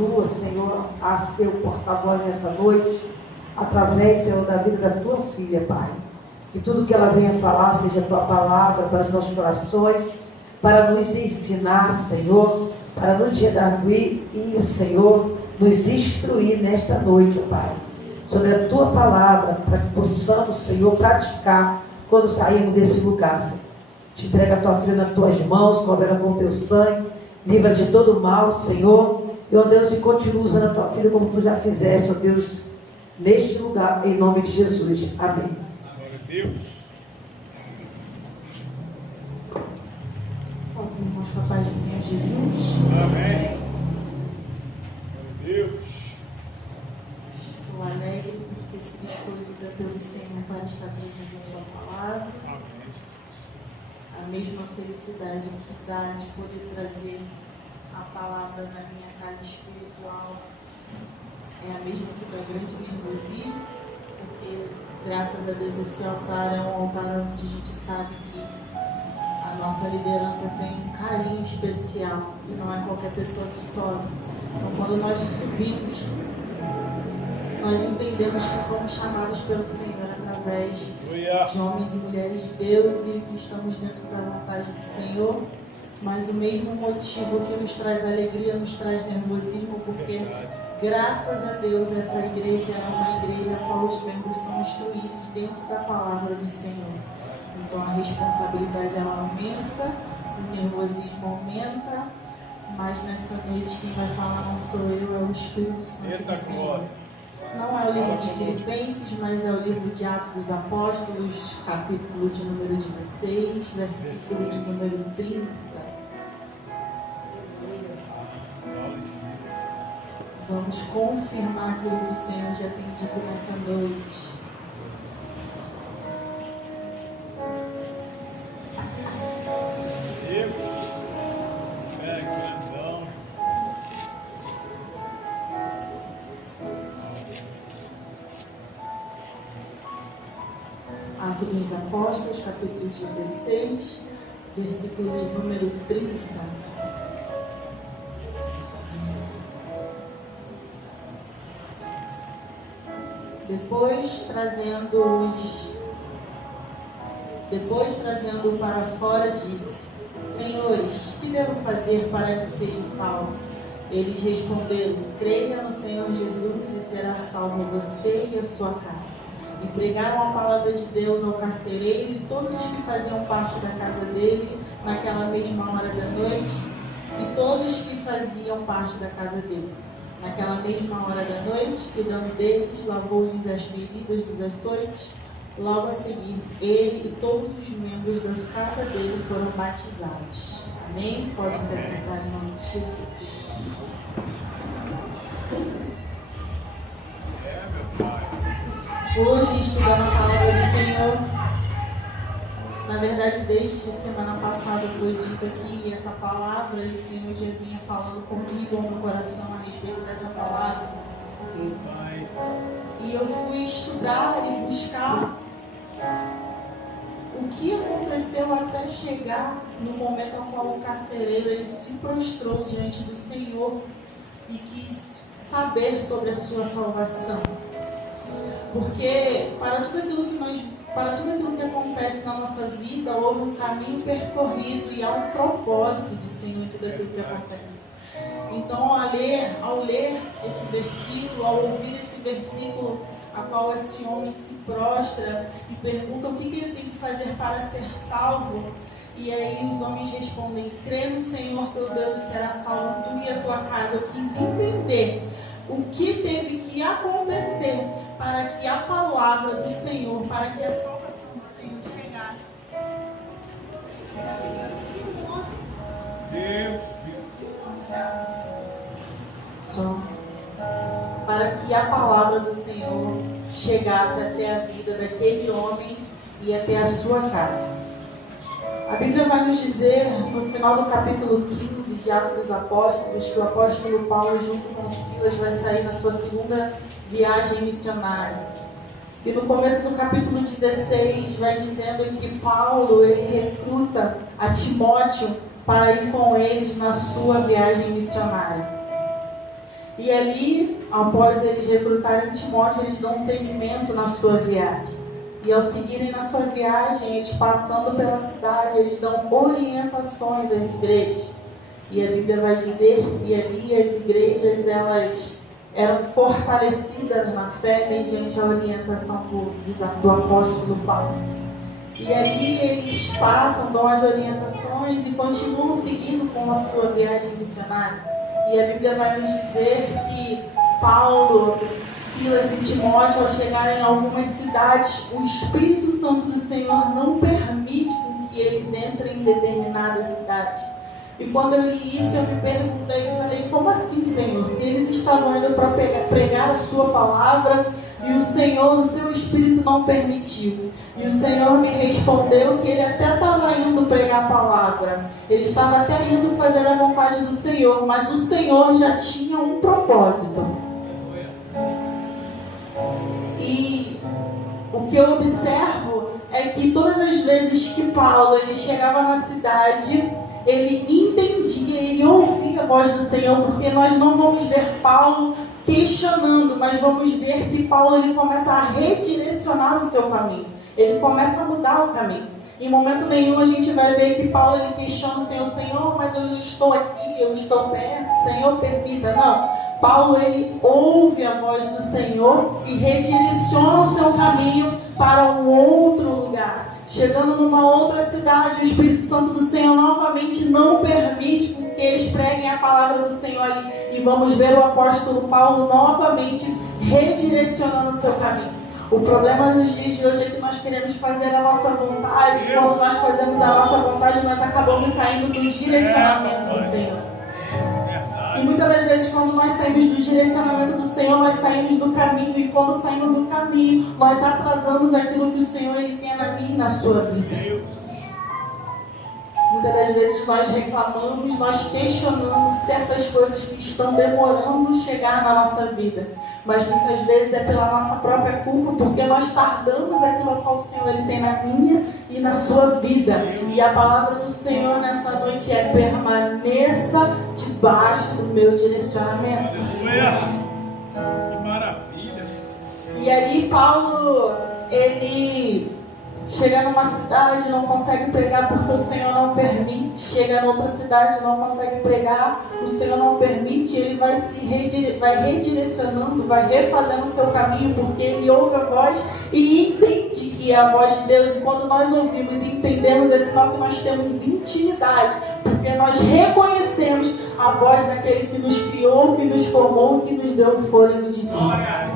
continua, Senhor, a ser o porta-voz nessa noite, através, Senhor, da vida da tua filha, Pai. Que tudo que ela venha falar seja a tua palavra para os nossos corações, para nos ensinar, Senhor, para nos redarguir e, Senhor, nos instruir nesta noite, Pai, sobre a tua palavra, para que possamos, Senhor, praticar quando sairmos desse lugar, Senhor. Te entrega a tua filha nas tuas mãos, cobre ela com o teu sangue, livra de todo mal, Senhor. E, ó Deus, e continua usando a tua filha como tu já fizeste, ó Deus, neste lugar, em nome de Jesus. Amém. Glória a Deus. Salve os irmãos com a paz do Senhor Jesus. Amém. Glória a Deus. Estou alegre por ter sido escolhida pelo Senhor para estar trazendo a sua palavra. Amém. A mesma felicidade que dá de poder trazer a palavra na minha casa espiritual é a mesma que dá grande nervosismo, porque graças a Deus esse altar é um altar onde a gente sabe que a nossa liderança tem um carinho especial e não é qualquer pessoa que sobe. Então quando nós subimos, nós entendemos que fomos chamados pelo Senhor através de homens e mulheres de Deus e que estamos dentro da vontade do Senhor, mas o mesmo motivo que nos traz alegria nos traz nervosismo, porque graças a Deus essa igreja é uma igreja a qual os membros são instruídos dentro da palavra do Senhor. Então a responsabilidade ela aumenta, o nervosismo aumenta, mas nessa noite quem vai falar não sou eu, é o Espírito Santo do Senhor. Não é o livro de Filipenses, mas é o livro de Atos dos Apóstolos, capítulo de número 16, versículo de número 30. Vamos confirmar aquilo que o Senhor já tem dito nessa noite. Atos dos Apóstolos, capítulo 16, versículo de número 30. Depois trazendo-o para fora, disse: Senhores, que devo fazer para que seja salvo? Eles responderam: creia no Senhor Jesus e será salvo você e a sua casa. E pregaram a palavra de Deus ao carcereiro e todos os que faziam parte da casa dele naquela mesma hora da noite, e todos que faziam parte da casa dele. Naquela mesma hora da noite, cuidando deles, lavou-lhes as feridas dos açoites. Logo a seguir, ele e todos os membros da casa dele foram batizados. Amém? Pode se assentar em nome de Jesus. Hoje, estudando a palavra do Senhor, na verdade, desde semana passada foi dito aqui essa palavra e o Senhor já vinha falando comigo ao meu coração a respeito dessa palavra. E eu fui estudar e buscar o que aconteceu até chegar no momento ao qual o carcereiro ele se prostrou diante do Senhor e quis saber sobre a sua salvação. Porque para tudo aquilo que acontece na nossa vida, houve um caminho percorrido e há um propósito do Senhor em tudo aquilo que acontece. Então, ao ler esse versículo, ao ouvir esse versículo, a qual esse homem se prostra e pergunta o que ele tem que fazer para ser salvo, e aí os homens respondem: crê no Senhor teu Deus e será salvo tu e a tua casa. Eu quis entender o que teve que acontecer para que a palavra do Senhor, para que a salvação do Senhor chegasse. Deus. Para que a palavra do Senhor chegasse até a vida daquele homem e até a sua casa. A Bíblia vai nos dizer, no final do capítulo 15 de Atos dos Apóstolos, que o apóstolo Paulo, junto com Silas, vai sair na sua segunda viagem missionária. E no começo do capítulo 16, vai dizendo que Paulo ele recruta a Timóteo para ir com eles na sua viagem missionária. E ali, após eles recrutarem Timóteo, eles dão seguimento na sua viagem. E ao seguirem na sua viagem, eles passando pela cidade, eles dão orientações às igrejas. E a Bíblia vai dizer que ali as igrejas, elas eram fortalecidas na fé mediante a orientação do apóstolo Paulo. E ali eles passam, dão as orientações e continuam seguindo com a sua viagem missionária. E a Bíblia vai nos dizer que Paulo, Silas e Timóteo, ao chegarem em algumas cidades, o Espírito Santo do Senhor não permite que eles entrem em determinada cidade. E quando eu li isso, eu me perguntei, eu falei, como assim, Senhor? Se eles estavam indo para pregar a sua palavra e o Senhor, o seu Espírito não permitiu. E o Senhor me respondeu que ele até estava indo pregar a palavra. Ele estava até indo fazer a vontade do Senhor, mas o Senhor já tinha um propósito. E o que eu observo é que todas as vezes que Paulo ele chegava na cidade, ele entendia, ele ouvia a voz do Senhor, porque nós não vamos ver Paulo questionando, mas vamos ver que Paulo ele começa a redirecionar o seu caminho. Ele começa a mudar o caminho. Em momento nenhum a gente vai ver que Paulo ele questiona o Senhor, Senhor, mas eu estou aqui, eu estou perto, Senhor, permita. Não. Paulo ele ouve a voz do Senhor e redireciona o seu caminho para um outro lugar. Chegando numa outra cidade, o Espírito Santo do Senhor novamente não permite que eles preguem a palavra do Senhor ali. E vamos ver o apóstolo Paulo novamente redirecionando o seu caminho. O problema nos dias de hoje é que nós queremos fazer a nossa vontade. Quando nós fazemos a nossa vontade, nós acabamos saindo do direcionamento do Senhor. E muitas das vezes, quando nós saímos do direcionamento do Senhor, nós saímos do caminho. E quando saímos do caminho, nós atrasamos aquilo que o Senhor ele tem na minha e na sua vida. Muitas das vezes nós reclamamos, nós questionamos certas coisas que estão demorando chegar na nossa vida. Mas muitas vezes é pela nossa própria culpa, porque nós tardamos aquilo ao qual o Senhor ele tem na minha e na sua vida. E a palavra do Senhor nessa noite é: permaneça debaixo do meu direcionamento. Que maravilha! E ali Paulo, ele chega numa cidade, não consegue pregar porque o Senhor não permite. Chega noutra cidade, não consegue pregar, o Senhor não permite. Ele vai redirecionando, vai refazendo o seu caminho, porque ele ouve a voz e entende que é a voz de Deus. E quando nós ouvimos e entendemos, é sinal que nós temos intimidade, porque nós reconhecemos a voz daquele que nos criou, que nos formou, que nos deu o fôlego de vida.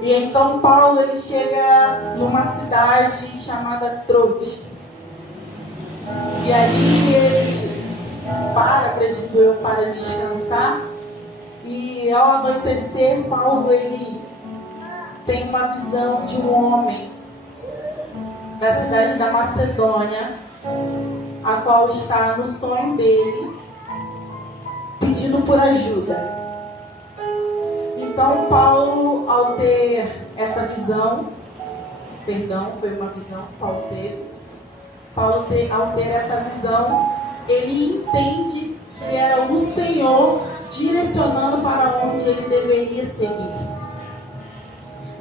E então Paulo ele chega numa cidade chamada Troade. E ali ele acredito eu, para descansar. E ao anoitecer, Paulo ele tem uma visão de um homem da cidade da Macedônia, a qual está no sonho dele, pedindo por ajuda. Então Paulo, ao ter essa visão, foi uma visão que Paulo teve. Ao ter essa visão, ele entende que era o Senhor direcionando para onde ele deveria seguir.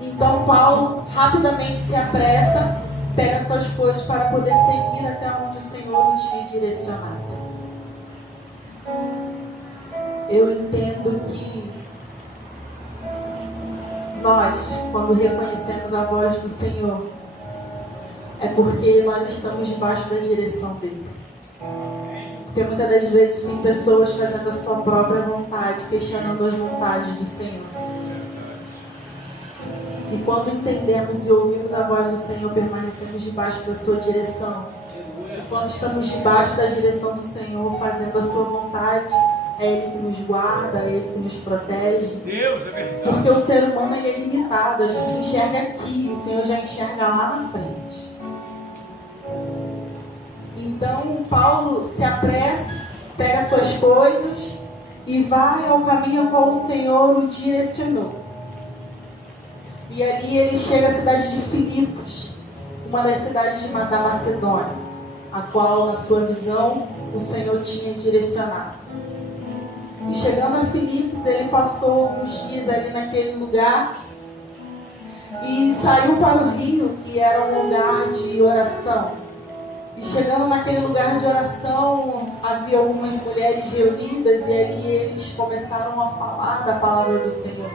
Então Paulo rapidamente se apressa, pega suas coisas para poder seguir até onde o Senhor o tinha direcionado. Eu entendo que nós, quando reconhecemos a voz do Senhor, é porque nós estamos debaixo da direção dele. Porque muitas das vezes tem pessoas fazendo a sua própria vontade, questionando as vontades do Senhor. E quando entendemos e ouvimos a voz do Senhor, permanecemos debaixo da sua direção. E quando estamos debaixo da direção do Senhor, fazendo a sua vontade, é Ele que nos guarda, é Ele que nos protege. Deus, é verdade. Porque o ser humano ele é limitado, a gente enxerga aqui, o Senhor já enxerga lá na frente. Então Paulo se apressa, pega suas coisas e vai ao caminho ao qual o Senhor o direcionou. E ali ele chega à cidade de Filipos, uma das cidades da Macedônia, a qual na sua visão o Senhor tinha direcionado. E chegando a Filipos, ele passou alguns dias ali naquele lugar e saiu para o rio, que era um lugar de oração. E chegando naquele lugar de oração, havia algumas mulheres reunidas e ali eles começaram a falar da palavra do Senhor.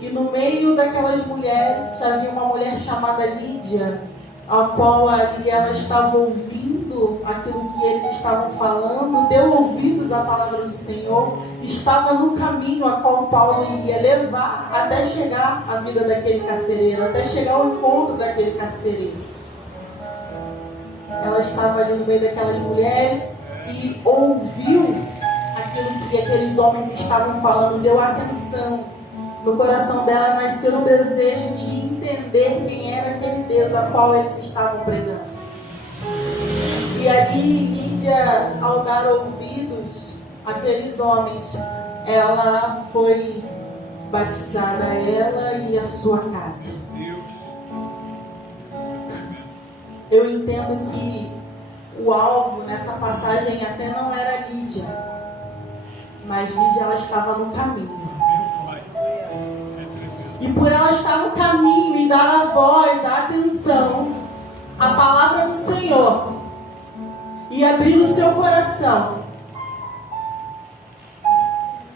E no meio daquelas mulheres havia uma mulher chamada Lídia, a qual ali ela estava ouvindo aquilo que eles estavam falando, deu ouvidos à palavra do Senhor, estava no caminho a qual Paulo iria levar até chegar à vida daquele carcereiro, até chegar ao encontro daquele carcereiro. Ela estava ali no meio daquelas mulheres e ouviu aquilo que aqueles homens estavam falando, deu atenção. No coração dela nasceu o desejo de entender quem era aquele Deus a qual eles estavam pregando. E ali Lídia, ao dar ouvidos àqueles homens, ela foi batizada, ela e a sua casa. Eu entendo que o alvo nessa passagem até não era Lídia, mas Lídia ela estava no caminho. E por ela estar no caminho e dar a voz, a atenção, a palavra do Senhor, e abrir o seu coração,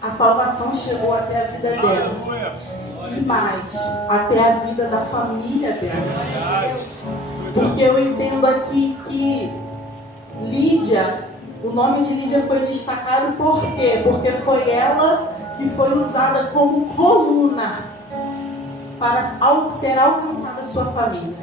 a salvação chegou até a vida dela. E mais, até a vida da família dela. Porque eu entendo aqui que Lídia, o nome de Lídia foi destacado por quê? Porque foi ela que foi usada como coluna para ser alcançada a sua família.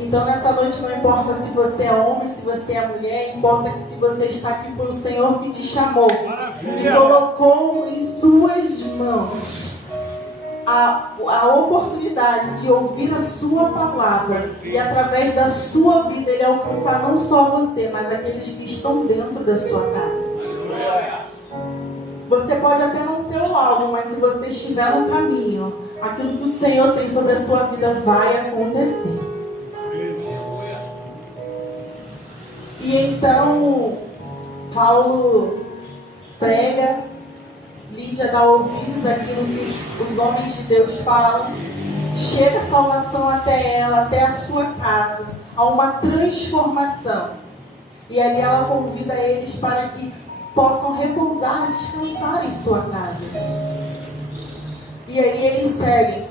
Então nessa noite não importa se você é homem, se você é mulher, importa que se você está aqui foi o Senhor que te chamou e colocou em suas mãos a oportunidade de ouvir a sua palavra e através da sua vida Ele alcançar não só você, mas aqueles que estão dentro da sua casa. Você pode até não ser o alvo, mas se você estiver no caminho, aquilo que o Senhor tem sobre a sua vida vai acontecer. E então, Paulo prega, Lídia dá ouvidos àquilo que os homens de Deus falam, chega a salvação até ela, até a sua casa, há uma transformação. E ali ela convida eles para que possam repousar, descansar em sua casa. E aí eles seguem.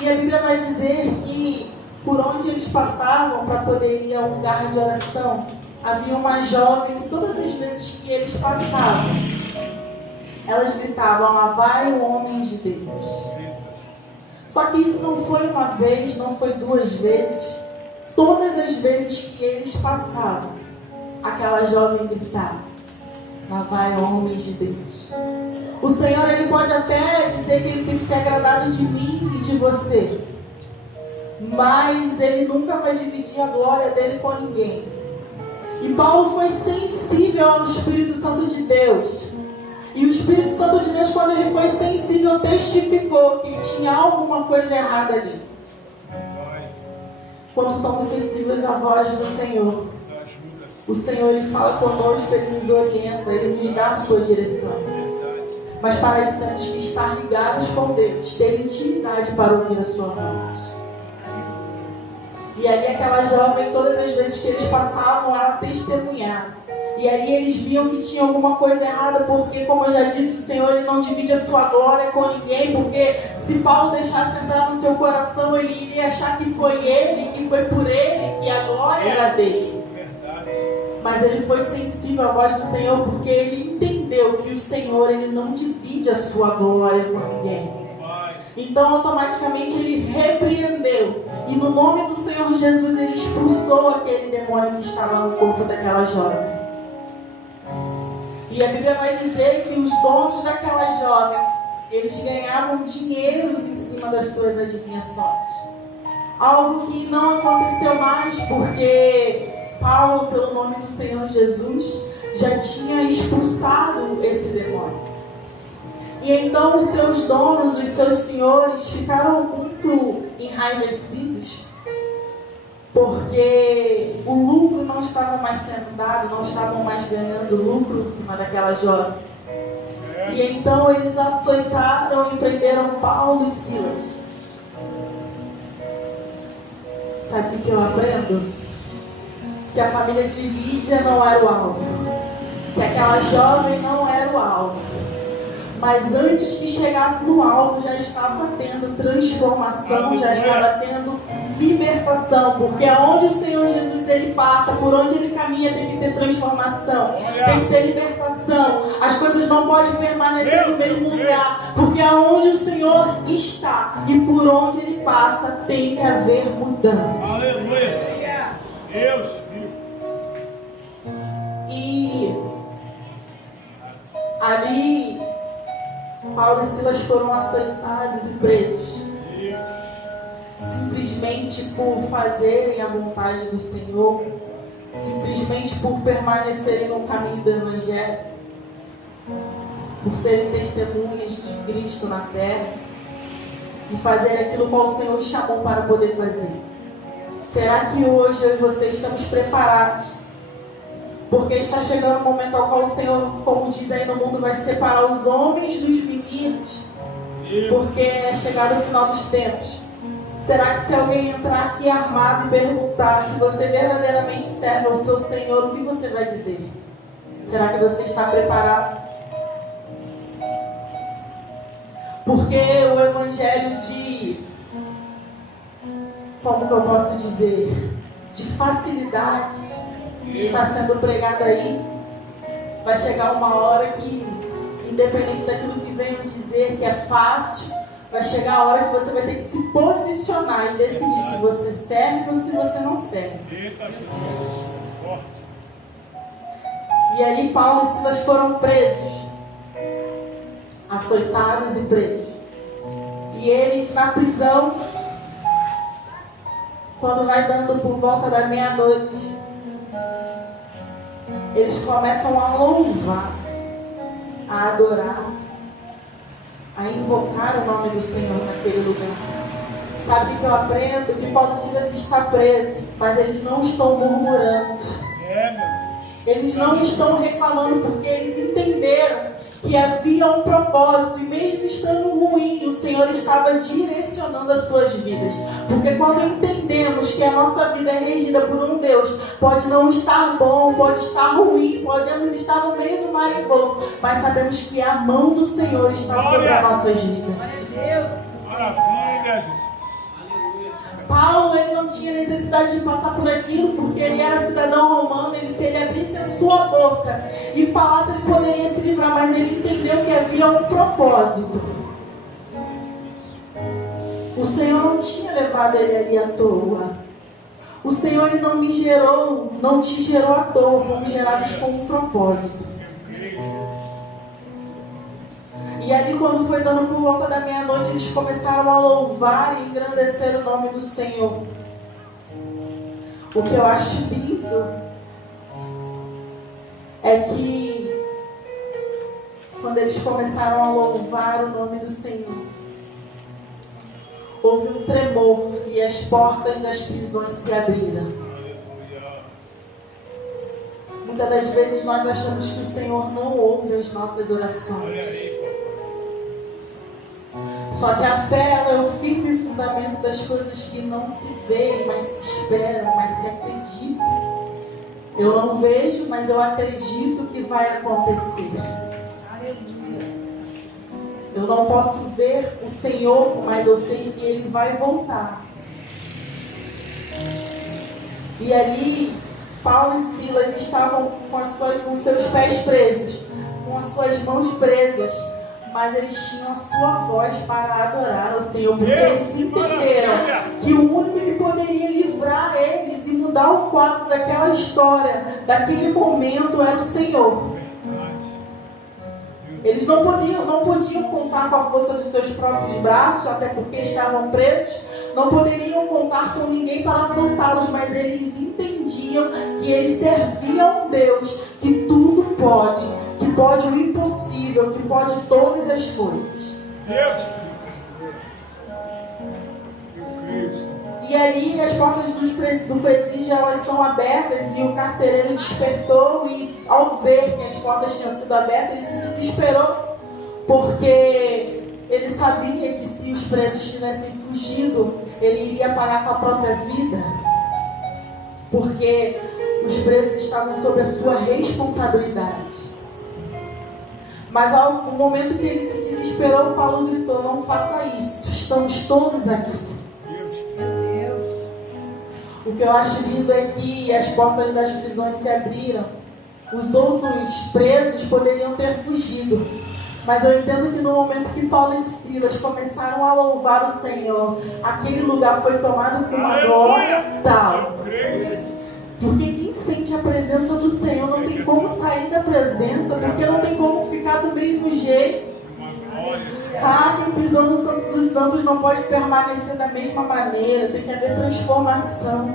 E a Bíblia vai dizer que por onde eles passavam para poder ir ao lugar de oração, havia uma jovem que todas as vezes que eles passavam, elas gritavam: lá vai o homem de Deus. Só que isso não foi uma vez, não foi duas vezes. Todas as vezes que eles passavam, aquela jovem gritava: lá vai homens de Deus. O Senhor, Ele pode até dizer que Ele tem que ser agradado de mim e de você, mas Ele nunca vai dividir a glória dEle com ninguém. E Paulo foi sensível ao Espírito Santo de Deus. E o Espírito Santo de Deus, quando ele foi sensível, testificou que tinha alguma coisa errada ali. Quando somos sensíveis à voz do Senhor, o Senhor, Ele fala conosco, Ele nos orienta, Ele nos dá a sua direção. Mas para isso temos que estar ligados com Deus, ter intimidade para ouvir a sua voz. E ali aquela jovem, todas as vezes que eles passavam, ela testemunhava. E ali eles viam que tinha alguma coisa errada, porque, como eu já disse, o Senhor, Ele não divide a sua glória com ninguém, porque se Paulo deixasse entrar no seu coração, ele iria achar que foi ele, que foi por ele, que a glória era dele. Mas ele foi sensível à voz do Senhor, porque ele entendeu que o Senhor, Ele não divide a sua glória com ninguém. Então automaticamente ele repreendeu, e no nome do Senhor Jesus ele expulsou aquele demônio que estava no corpo daquela jovem. E a Bíblia vai dizer que os donos daquela jovem, eles ganhavam dinheiros em cima das suas adivinhações. Algo que não aconteceu mais, porque Paulo, pelo nome do Senhor Jesus, já tinha expulsado esse demônio. E então os seus donos, os seus senhores, ficaram muito enraivecidos, porque o lucro não estava mais sendo dado, não estavam mais ganhando lucro em cima daquela jovem. E então eles açoitaram e prenderam Paulo e Silas. Sabe o que eu aprendo? Que a família de Lídia não era o alvo, que aquela jovem não era o alvo, mas antes que chegasse no alvo já estava tendo transformação, já estava tendo libertação, porque aonde o Senhor Jesus ele passa, por onde ele caminha, tem que ter transformação, tem que ter libertação. As coisas não podem permanecer no mesmo lugar, porque aonde o Senhor está e por onde ele passa tem que haver mudança. Aleluia. Deus. E ali Paulo e Silas foram açoitados e presos, simplesmente por fazerem a vontade do Senhor, simplesmente por permanecerem no caminho do Evangelho, por serem testemunhas de Cristo na terra e fazerem aquilo que o Senhor os chamou para poder fazer. Será que hoje eu e você estamos preparados? Porque está chegando o momento ao qual o Senhor, como diz aí no mundo, vai separar os homens dos meninos, porque é chegado o final dos tempos. Será que se alguém entrar aqui armado e perguntar se você verdadeiramente serve ao seu Senhor, o que você vai dizer? Será que você está preparado? Porque o evangelho de, como que eu posso dizer, de facilidade que está sendo pregado aí, vai chegar uma hora que, independente daquilo que venham dizer que é fácil, vai chegar a hora que você vai ter que se posicionar e decidir se você serve ou se você não serve. E ali Paulo e Silas foram presos, açoitados e presos. E eles na prisão, quando vai dando por volta da meia-noite, eles começam a louvar, a adorar, a invocar o nome do Senhor naquele lugar. Sabe o que eu aprendo? Que Paulo e Silas está preso, mas eles não estão murmurando. Eles não estão reclamando, porque eles entenderam que havia um propósito, e mesmo estando ruim, o Senhor estava direcionando as suas vidas. Porque quando entendemos que a nossa vida é regida por um Deus, pode não estar bom, pode estar ruim, podemos estar no meio do mar revolto, mas sabemos que a mão do Senhor está sobre as nossas vidas. Maravilha, Jesus. Paulo, ele não tinha necessidade de passar por aquilo, porque ele era cidadão romano. Se ele abrisse a sua boca e falasse, ele poderia se livrar, mas ele entendeu que havia um propósito. O Senhor não tinha levado ele ali à toa. O Senhor, ele não me gerou, não te gerou à toa, fomos gerados com um propósito. E ali, quando foi dando por volta da meia-noite, eles começaram a louvar e engrandecer o nome do Senhor. O que eu acho lindo é que, quando eles começaram a louvar o nome do Senhor, houve um tremor e as portas das prisões se abriram. Muitas das vezes nós achamos que o Senhor não ouve as nossas orações. Só que a fé, ela é o firme fundamento das coisas que não se veem, mas se esperam, mas se acreditam. Eu não vejo, mas eu acredito que vai acontecer. Eu não posso ver o Senhor, mas eu sei que Ele vai voltar. E ali, Paulo e Silas estavam com seus pés presos, com as suas mãos presas, mas eles tinham a sua voz para adorar ao Senhor, porque eles entenderam que o único que poderia livrar eles e mudar o quadro daquela história, daquele momento, era o Senhor. Eles não podiam contar com a força dos seus próprios braços, até porque estavam presos, não poderiam contar com ninguém para soltá-los, mas eles entendiam que eles serviam a um Deus que tudo pode, que pode o impossível, que pode todas as coisas. Deus. E ali as portas do presídio elas são abertas e o carcereiro despertou e ao ver que as portas tinham sido abertas, ele se desesperou, porque ele sabia que se os presos tivessem fugido, ele iria pagar com a própria vida, porque os presos estavam sob a sua responsabilidade. Mas no momento que ele se desesperou, Paulo gritou: não faça isso, estamos todos aqui. O que eu acho lindo é que as portas das prisões se abriram. Os outros presos poderiam ter fugido, mas eu entendo que no momento que Paulo e Silas começaram a louvar o Senhor, aquele lugar foi tomado com uma glória tal. Porque quem sente a presença do Senhor não tem como sair da presença, porque não tem como ficar do mesmo jeito. Quem pisou no Santo dos Santos não pode permanecer da mesma maneira, tem que haver transformação.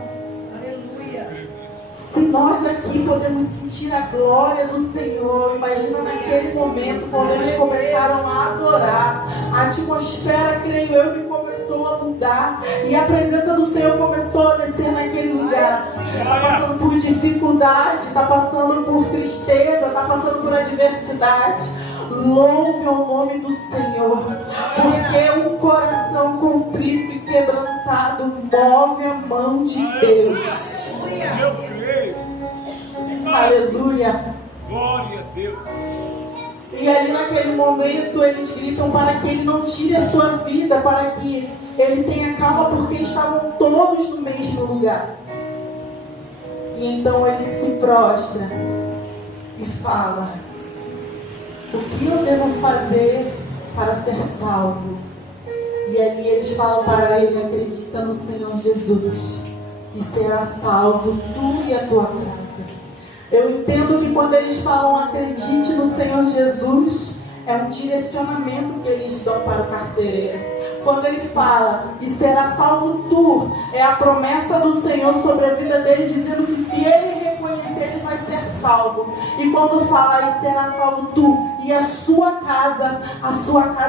Se nós aqui podemos sentir a glória do Senhor, imagina naquele momento quando eles começaram a adorar, a atmosfera, creio eu, que começou a mudar e a presença do Senhor começou a descer naquele lugar. Está passando por dificuldade, está passando por tristeza, está passando por adversidade. Louve ao nome do Senhor, porque um coração contrito e quebrantado move a mão de Deus. Eu creio. Aleluia. Glória a Deus. E ali naquele momento eles gritam para que ele não tire a sua vida, para que ele tenha calma, porque estavam todos no mesmo lugar. E então ele se prostra e fala: o que eu devo fazer para ser salvo? E ali eles falam para ele: acredita no Senhor Jesus e será salvo tu e a tua casa. Eu entendo que quando eles falam acredite no Senhor Jesus, é um direcionamento que eles dão para o carcereiro. Quando ele fala e será salvo tu, é a promessa do Senhor sobre a vida dele, dizendo que se ele reconhecer, ele vai ser salvo. E quando fala e será salvo tu e a sua casa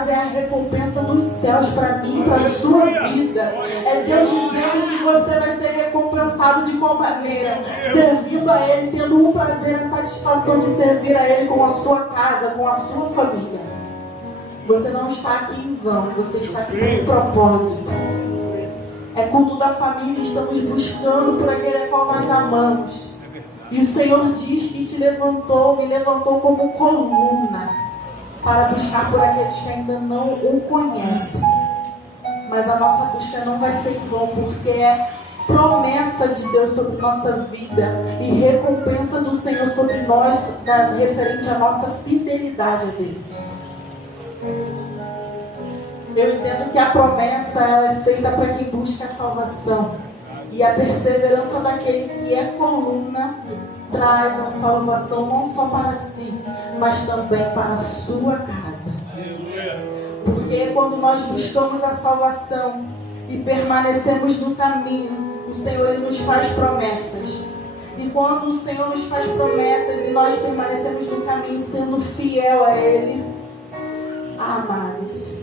é a recompensa dos céus para mim, para a sua vida. É Deus dizendo que você vai ser recompensado de qual maneira? Servindo a Ele, tendo um prazer, a satisfação de servir a Ele com a sua casa, com a sua família. Você não está aqui em vão, você está aqui com um propósito. É culto da família, estamos buscando por aquele a qual nós amamos. E o Senhor diz que te levantou, me levantou como coluna para buscar por aqueles que ainda não o conhecem. Mas a nossa busca não vai ser em vão, porque é promessa de Deus sobre nossa vida e recompensa do Senhor sobre nós, referente à nossa fidelidade a Deus. Eu entendo que a promessa ela é feita para quem busca a salvação. E a perseverança daquele que é coluna traz a salvação não só para si, mas também para a sua casa. Porque quando nós buscamos a salvação e permanecemos no caminho, o Senhor ele nos faz promessas. E quando o Senhor nos faz promessas e nós permanecemos no caminho sendo fiel a Ele, amados,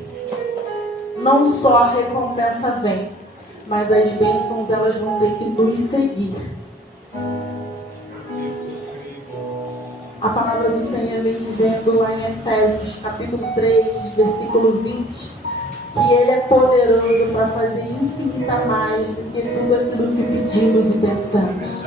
não só a recompensa vem, mas as bênçãos elas vão ter que nos seguir. A palavra do Senhor vem dizendo lá em Efésios capítulo 3, versículo 20, que Ele é poderoso para fazer infinita mais do que tudo aquilo que pedimos e pensamos.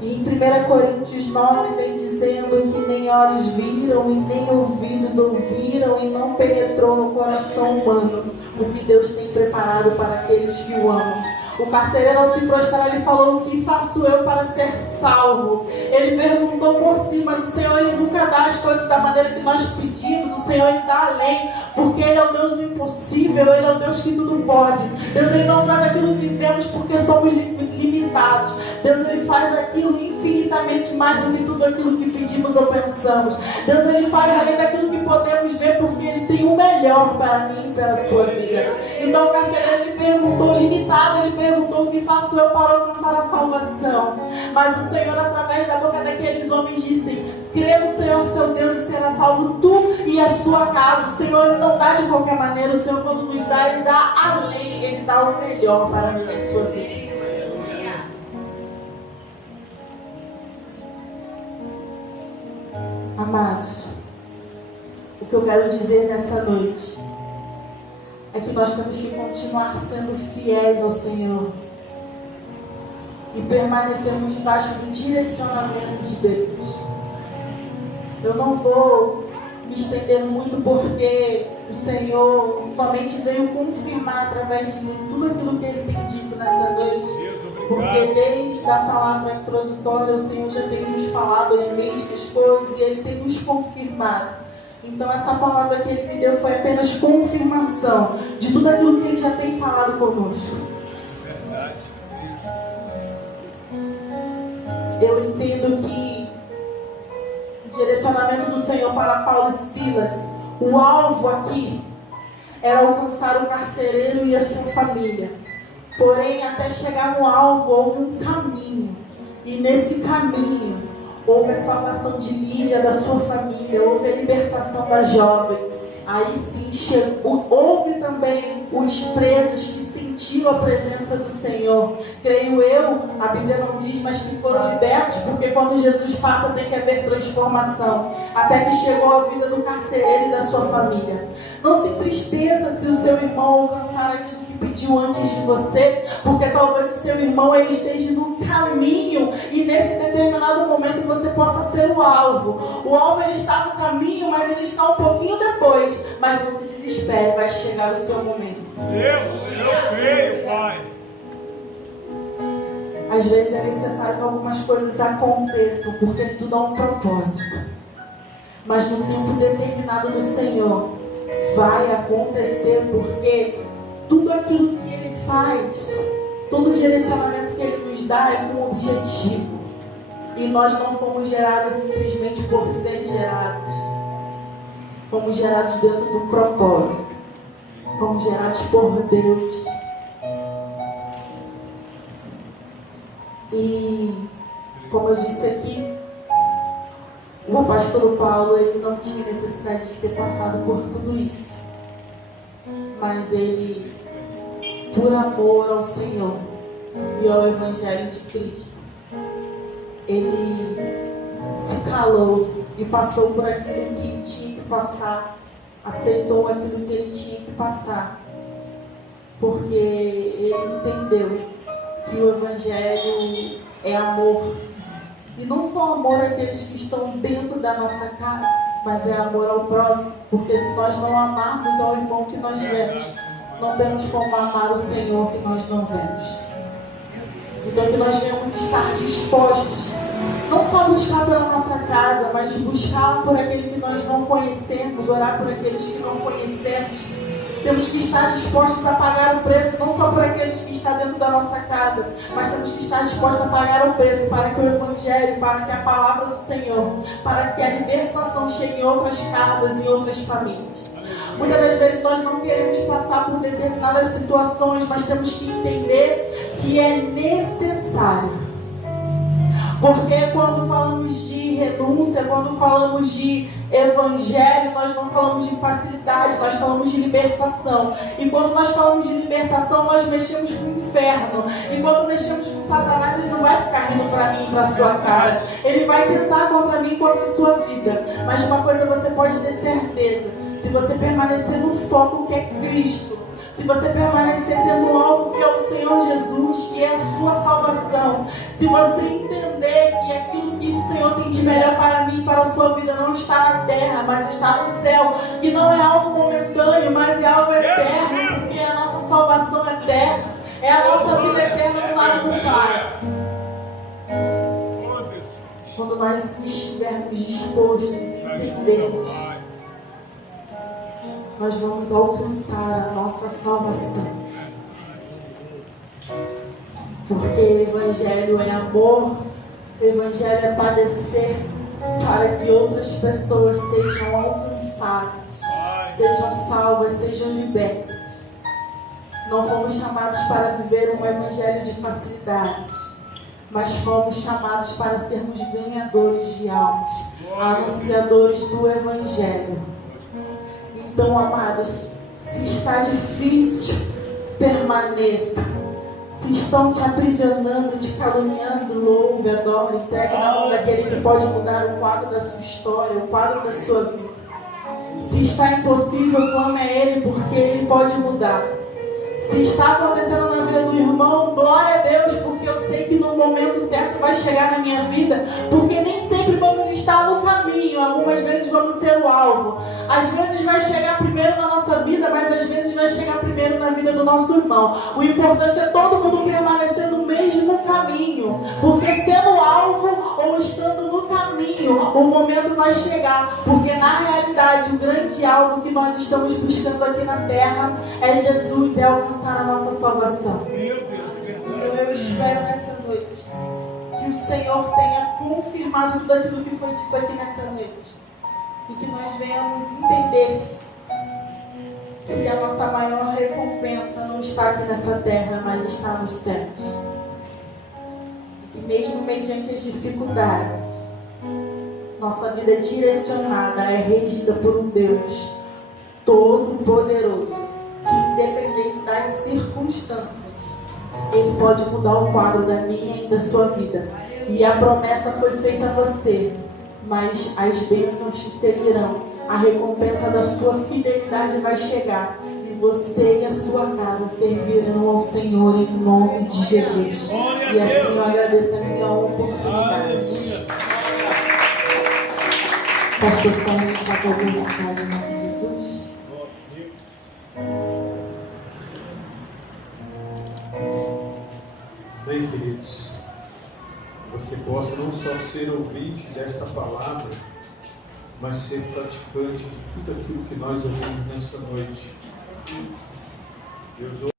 E em 1 Coríntios 9 vem dizendo que nem olhos viram e nem ouvidos ouviram e não penetrou no coração humano o que Deus tem preparado para aqueles que o amam. O carcereiro, ao se prostrar, ele falou: o que faço eu para ser salvo? Ele perguntou por si, mas o Senhor ele nunca dá as coisas da maneira que nós pedimos. O Senhor ele dá além, porque Ele é o Deus do impossível, Ele é o Deus que tudo pode. Deus ele não faz aquilo que vemos porque somos limitados. Deus ele faz aquilo infinitamente mais do que tudo aquilo que pedimos ou pensamos. Deus ele faz além daquilo que podemos ver, porque Ele tem o melhor para mim e para a sua vida. Então o carcereiro ele perguntou, limitado, ele perguntou: o que faço eu para alcançar a salvação? Mas o Senhor, através da boca daqueles homens, disse: crê no Senhor seu Deus e será salvo tu e a sua casa. O Senhor ele não dá de qualquer maneira. O Senhor, quando nos dá, Ele dá além, Ele dá o melhor para mim e a sua vida. Amados, o que eu quero dizer nessa noite é que nós temos que continuar sendo fiéis ao Senhor e permanecermos debaixo do direcionamento de Deus. Eu não vou me estender muito, porque o Senhor somente veio confirmar através de mim tudo aquilo que Ele tem dito nessa noite. Porque desde a palavra introdutória o Senhor já tem nos falado as mesmas coisas e Ele tem nos confirmado. Então essa palavra que Ele me deu foi apenas confirmação de tudo aquilo que Ele já tem falado conosco. Eu entendo que o direcionamento do Senhor para Paulo e Silas, o alvo aqui era alcançar o carcereiro e a sua família. Porém, até chegar no alvo, houve um caminho. E nesse caminho, houve a salvação de Lídia, da sua família, houve a libertação da jovem. Aí sim, houve também os presos que sentiram a presença do Senhor. Creio eu, a Bíblia não diz, mas que foram libertos, porque quando Jesus passa tem que haver transformação. Até que chegou a vida do carcereiro e da sua família. Não se entristeça se o seu irmão alcançar aquilo que pediu antes de você, porque talvez o seu irmão ele esteja no caminho e nesse determinado momento você possa ser o alvo. O alvo ele está no caminho, mas ele está um pouquinho depois. Mas não se desespere, vai chegar o seu momento. Deus, eu creio, Pai. Às vezes é necessário que algumas coisas aconteçam, porque tudo há um propósito. Mas no tempo determinado do Senhor vai acontecer, porque tudo aquilo que Ele faz, todo o direcionamento que Ele nos dá é com um objetivo. E nós não fomos gerados simplesmente por ser gerados. Fomos gerados dentro de um propósito. Fomos gerados por Deus. E, como eu disse aqui, o apóstolo Paulo ele não tinha necessidade de ter passado por tudo isso. Mas ele, por amor ao Senhor e ao Evangelho de Cristo, ele se calou e passou por aquilo que tinha que passar, aceitou aquilo que ele tinha que passar, porque ele entendeu que o Evangelho é amor, e não só amor àqueles que estão dentro da nossa casa, mas é amor ao próximo, porque se nós não amarmos ao irmão que nós vemos, não temos como amar o Senhor que nós não vemos. Então que nós devemos estar dispostos, não só buscar pela nossa casa, mas buscar por aquele que nós não conhecemos, orar por aqueles que não conhecemos. Temos que estar dispostos a pagar o preço, não só por aqueles que estão dentro da nossa casa, mas temos que estar dispostos a pagar o preço para que o Evangelho, para que a palavra do Senhor, para que a libertação chegue em outras casas, em outras famílias. Muitas das vezes nós não queremos passar por determinadas situações, mas temos que entender que é necessário. Porque quando falamos de renúncia, quando falamos de Evangelho, nós não falamos de facilidade, nós falamos de libertação. E quando nós falamos de libertação, nós mexemos com o inferno. E quando mexemos com Satanás, ele não vai ficar rindo para mim e para a sua cara. Ele vai tentar contra mim e contra a sua vida. Mas uma coisa você pode ter certeza: se você permanecer no foco que é Cristo, se você permanecer tendo um alvo que é o Senhor Jesus, que é a sua salvação, se você entender que aquilo que o Senhor tem de melhor para mim e para a sua vida não está na terra, mas está no céu, que não é algo momentâneo, mas é algo eterno, porque é a nossa salvação eterna, é a nossa vida eterna do lado do Pai. Quando nós estivermos dispostos e entendermos, nós vamos alcançar a nossa salvação. Porque o Evangelho é amor, o Evangelho é padecer para que outras pessoas sejam alcançadas, sejam salvas, sejam libertas. Não fomos chamados para viver um Evangelho de facilidades, mas fomos chamados para sermos ganhadores de almas, anunciadores do Evangelho. Então, amados, se está difícil, permaneça. Se estão te aprisionando, te caluniando, louve, adore, entregue na mão daquele que pode mudar o quadro da sua história, o quadro da sua vida. Se está impossível, clame a Ele, porque Ele pode mudar. Se está acontecendo na vida do irmão, glória a Deus, porque eu sei que no momento certo vai chegar na minha vida, porque nem sempre vamos estar no caminho, algumas vezes vamos ser o alvo. Às vezes vai chegar primeiro na nossa vida, mas às vezes vai chegar primeiro na vida do nosso irmão. O importante é todo mundo permanecer no mesmo caminho, porque sendo alvo ou estando no caminho, o momento vai chegar, porque na realidade o grande alvo que nós estamos buscando aqui na terra é Jesus, é alcançar a nossa salvação. Então eu espero nessa noite que o Senhor tenha confirmado tudo aquilo que foi dito aqui nessa noite, e que nós venhamos entender que a nossa maior recompensa não está aqui nessa terra, mas está nos céus. E que mesmo mediante as dificuldades, nossa vida é direcionada, é regida por um Deus todo-poderoso, que independente das circunstâncias, Ele pode mudar o quadro da minha e da sua vida. E a promessa foi feita a você, mas as bênçãos te seguirão. A recompensa da sua fidelidade vai chegar, e você e a sua casa servirão ao Senhor em nome de Jesus. E assim eu agradeço a minha oportunidade. Pastor Sérgio está com alguma vontade em nome de Jesus? Bem, queridos, você possa não só ser ouvinte desta palavra, mas ser praticante de tudo aquilo que nós ouvimos nessa noite. Deus